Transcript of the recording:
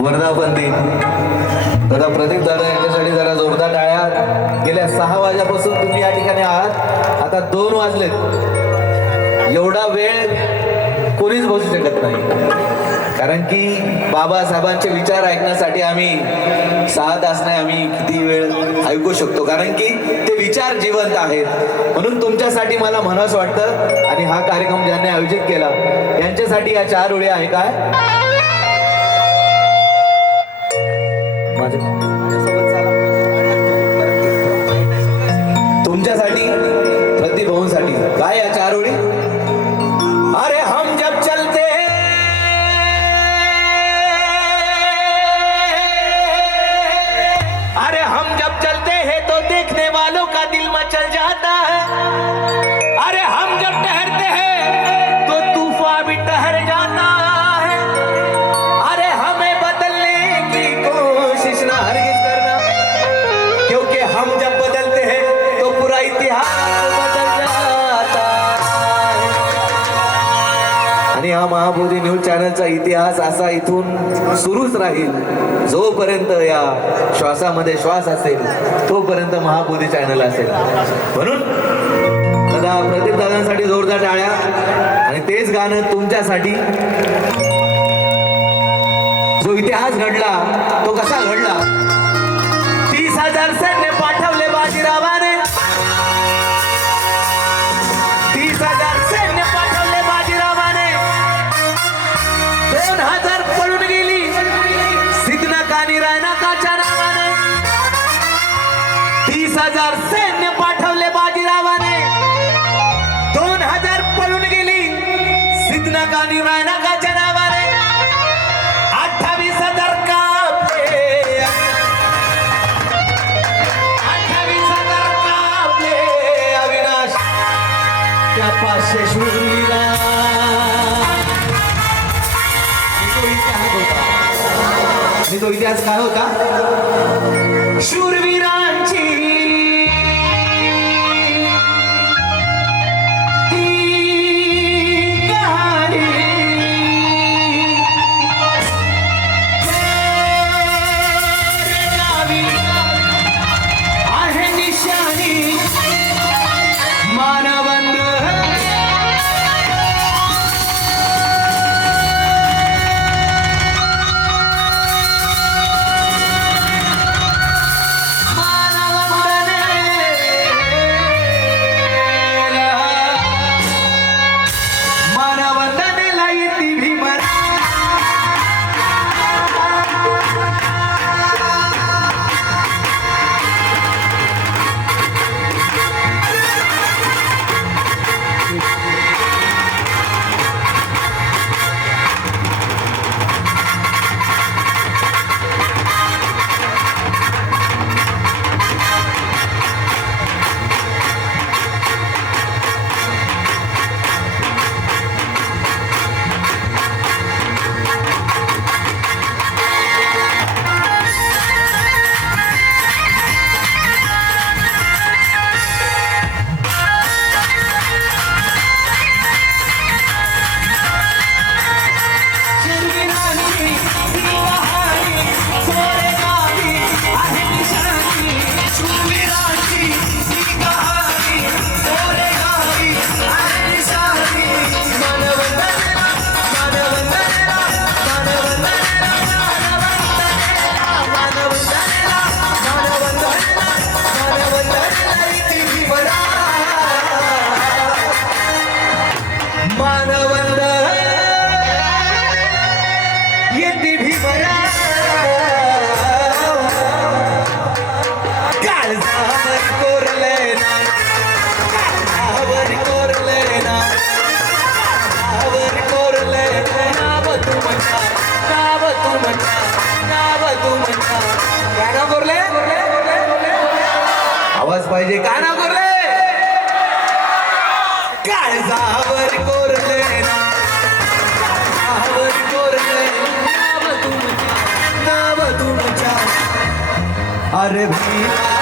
वर्धापन दिन दादा प्रदीप दादा यांच्यासाठी जरा जोरदार टाळ्या. गेल्या 6 वाजल्यापासून तुम्ही या ठिकाणी आहात, आता 2 वाजलेत. एवढा वेळ कोणीच बसू शकत नाही, कारण की बाबासाहेबांचे विचार ऐकण्यासाठी आम्ही 6 तास नाही, आम्ही किती वेळ ऐकू शकतो, कारण की ते विचार जिवंत आहेत. म्हणून तुमच्यासाठी मला म्हणावंसं वाटतं, आणि हा कार्यक्रम ज्यांनी आयोजित केला यांच्यासाठी या 4 ओळी आहे काय तुमच्यासाठी, प्रदीप भाऊंसाठी. काय या 4 ओळी? अरे हम जब चलते अरे हम जब चलते हैं तो देखने वालों का दिल मचल जाता है. अरे हम जब ठहरते हैं तो तूफान भी ठहर जाता है. अरे हमें बदलने की कोशिश ना हरगिज करना, क्योंकि हम जब बदलते हैं तो पूरा इतिहास बदल जाता है. आणि हा महाबोधी न्यूज चॅनलचा इतिहास असा इथून सुरूच राहील. जोपर्यंत या श्वासामध्ये श्वास असेल तोपर्यंत महाबोधी चॅनल असेल. म्हणून दादा प्रदीप दादांसाठी जोरदार टाळ्या. आणि तेच गाणं तुमच्यासाठी. जो इतिहास घडला तो कसा घडला? 30,000 सैन्य पाठवले बाजीरावाने, 30,000 सैन्य पाठवले बाजीरावाने. 2,000 पळून गेली सिद्धनाथ आणि रायनाकाच्या नावाने. 30,000 सैन्य पाठवले बाजीरावाने, 2,000 पळून गेली सिद्धनाथ आणि रायनाकाच्या नावाने. 28,000 कापले, 28,000 कापले अविनाश त्या 500 शूरवीरा. तो इतिहास काय होता? शूरवीरांची ती कहाणी. नावी आहे निशाणी मानवंद. आवाज पाहिजे. काय नाव करले? काळजावर कोरले ना, काळजावर कोरले नाव तुमच्या, नाव तुमच्या. अरे भीमा